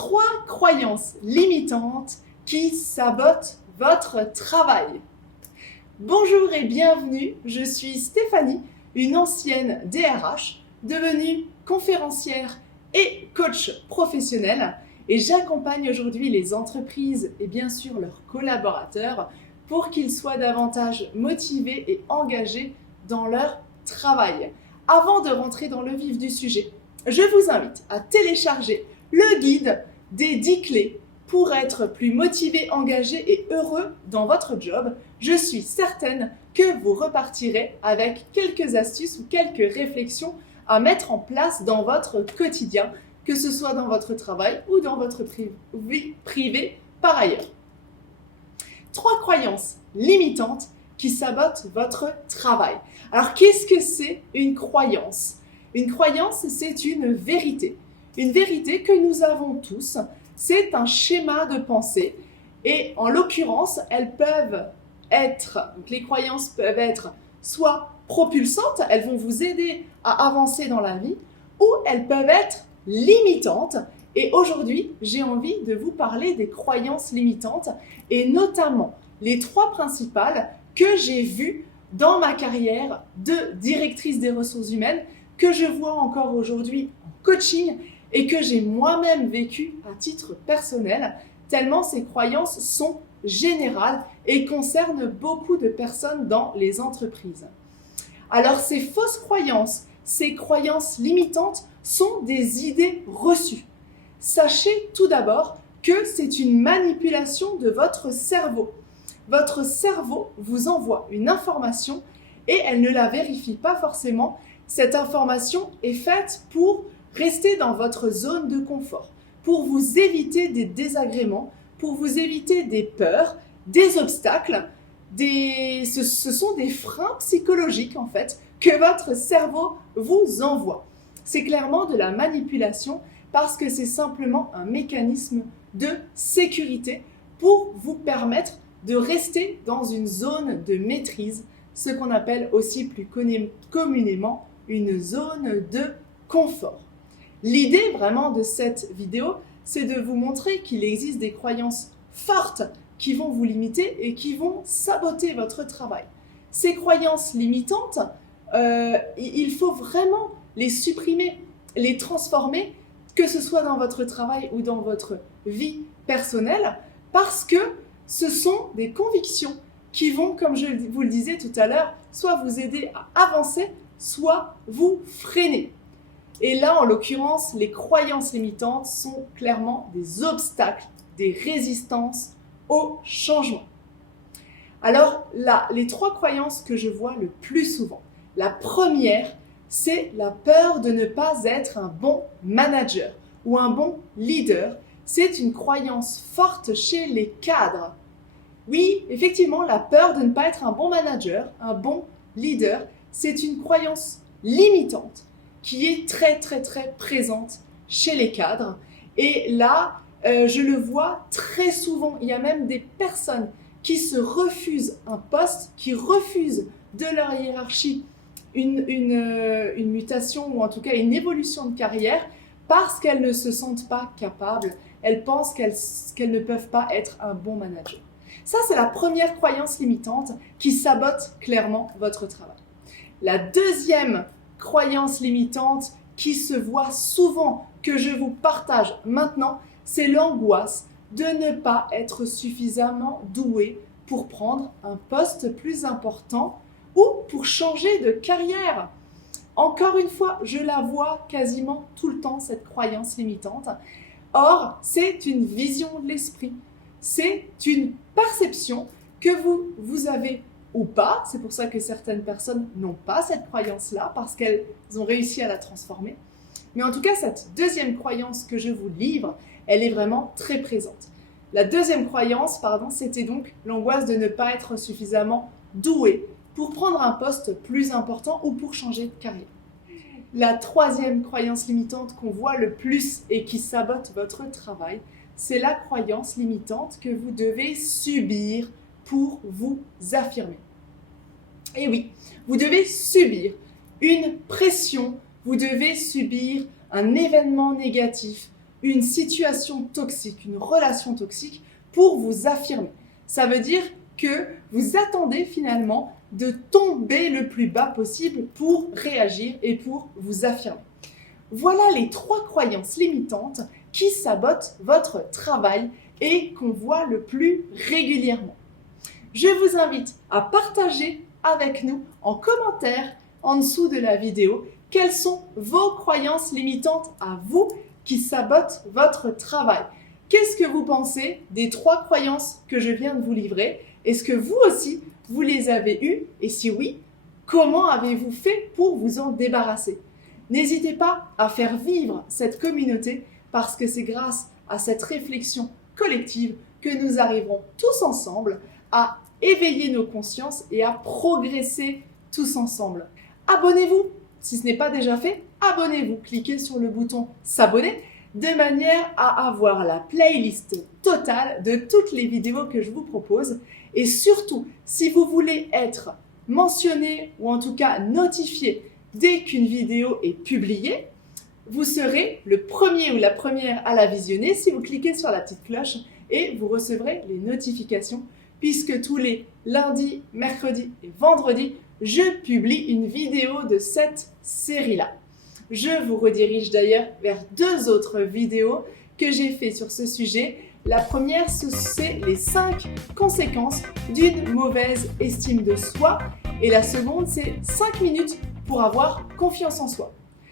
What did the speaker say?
3 croyances limitantes qui sabotent votre travail. Bonjour et bienvenue, je suis Stéphanie, une ancienne DRH, devenue conférencière et coach professionnel, et j'accompagne aujourd'hui les entreprises et bien sûr leurs collaborateurs pour qu'ils soient davantage motivés et engagés dans leur travail. Avant de rentrer dans le vif du sujet, je vous invite à télécharger le guide des 10 clés pour être plus motivé, engagé et heureux dans votre job. Je suis certaine que vous repartirez avec quelques astuces ou quelques réflexions à mettre en place dans votre quotidien, que ce soit dans votre travail ou dans votre vie privée par ailleurs. 3 croyances limitantes qui sabotent votre travail. Alors, qu'est-ce que c'est une croyance ? Une croyance, c'est une vérité que nous avons tous. C'est un schéma de pensée et en l'occurrence, les croyances peuvent être soit propulsantes, elles vont vous aider à avancer dans la vie, ou elles peuvent être limitantes. Et aujourd'hui, j'ai envie de vous parler des croyances limitantes et notamment les 3 principales que j'ai vues dans ma carrière de directrice des ressources humaines, que je vois encore aujourd'hui en coaching et que j'ai moi-même vécu à titre personnel, tellement ces croyances sont générales et concernent beaucoup de personnes dans les entreprises. Alors ces fausses croyances, ces croyances limitantes sont des idées reçues. Sachez tout d'abord que c'est une manipulation de votre cerveau. Votre cerveau vous envoie une information et elle ne la vérifie pas forcément. Cette information est faite pour rester dans votre zone de confort, pour vous éviter des désagréments, pour vous éviter des peurs, des obstacles. Ce sont des freins psychologiques en fait que votre cerveau vous envoie. C'est clairement de la manipulation parce que c'est simplement un mécanisme de sécurité pour vous permettre de rester dans une zone de maîtrise, ce qu'on appelle aussi plus communément une zone de confort. L'idée vraiment de cette vidéo, c'est de vous montrer qu'il existe des croyances fortes qui vont vous limiter et qui vont saboter votre travail. Ces croyances limitantes, il faut vraiment les supprimer, les transformer, que ce soit dans votre travail ou dans votre vie personnelle, parce que ce sont des convictions qui vont, comme je vous le disais tout à l'heure, soit vous aider à avancer, soit vous freiner. Et là, en l'occurrence, les croyances limitantes sont clairement des obstacles, des résistances au changement. Alors là, les 3 croyances que je vois le plus souvent. La première, c'est la peur de ne pas être un bon manager ou un bon leader. C'est une croyance forte chez les cadres. Oui, effectivement, la peur de ne pas être un bon manager, un bon leader, c'est une croyance limitante qui est très présente chez les cadres. Et là, je le vois très souvent. Il y a même des personnes qui se refusent un poste, qui refusent de leur hiérarchie une mutation ou en tout cas une évolution de carrière parce qu'elles ne se sentent pas capables. Elles pensent qu'elles ne peuvent pas être un bon manager. Ça, c'est la première croyance limitante qui sabote clairement votre travail. La deuxième croyance limitante qui se voit souvent, que je vous partage maintenant, c'est l'angoisse de ne pas être suffisamment doué pour prendre un poste plus important ou pour changer de carrière. Encore une fois, je la vois quasiment tout le temps, cette croyance limitante. Or, c'est une vision de l'esprit. C'est une perception que vous avez ou pas. C'est pour ça que certaines personnes n'ont pas cette croyance-là parce qu'elles ont réussi à la transformer. Mais en tout cas, cette deuxième croyance que je vous livre, elle est vraiment très présente. La deuxième croyance, c'était donc l'angoisse de ne pas être suffisamment doué pour prendre un poste plus important ou pour changer de carrière. La troisième croyance limitante qu'on voit le plus et qui sabote votre travail, c'est la croyance limitante que vous devez subir pour vous affirmer. Et oui, vous devez subir une pression, vous devez subir un événement négatif une situation toxique, une relation toxique pour vous affirmer. Ça veut dire que vous attendez finalement de tomber le plus bas possible pour réagir et pour vous affirmer. Voilà les 3 croyances limitantes qui sabotent votre travail et qu'on voit le plus régulièrement. Je vous invite à partager avec nous en commentaire en dessous de la vidéo quelles sont vos croyances limitantes à vous qui sabotent votre travail. Qu'est-ce que vous pensez des 3 croyances que je viens de vous livrer? Est-ce que vous aussi, vous les avez eues? Et si oui, comment avez-vous fait pour vous en débarrasser? N'hésitez pas à faire vivre cette communauté parce que c'est grâce à cette réflexion collective que nous arriverons tous ensemble à éveiller nos consciences et à progresser tous ensemble. Abonnez-vous si ce n'est pas déjà fait. Abonnez-vous, cliquez sur le bouton s'abonner de manière à avoir la playlist totale de toutes les vidéos que je vous propose. Et surtout, si vous voulez être mentionné ou en tout cas notifié dès qu'une vidéo est publiée, vous serez le premier ou la première à la visionner si vous cliquez sur la petite cloche et vous recevrez les notifications puisque tous les lundis, mercredis et vendredis, je publie une vidéo de cette série-là. Je vous redirige d'ailleurs vers 2 autres vidéos que j'ai fait sur ce sujet. La première, c'est les 5 conséquences d'une mauvaise estime de soi. Et la seconde, c'est 5 minutes pour avoir confiance en soi.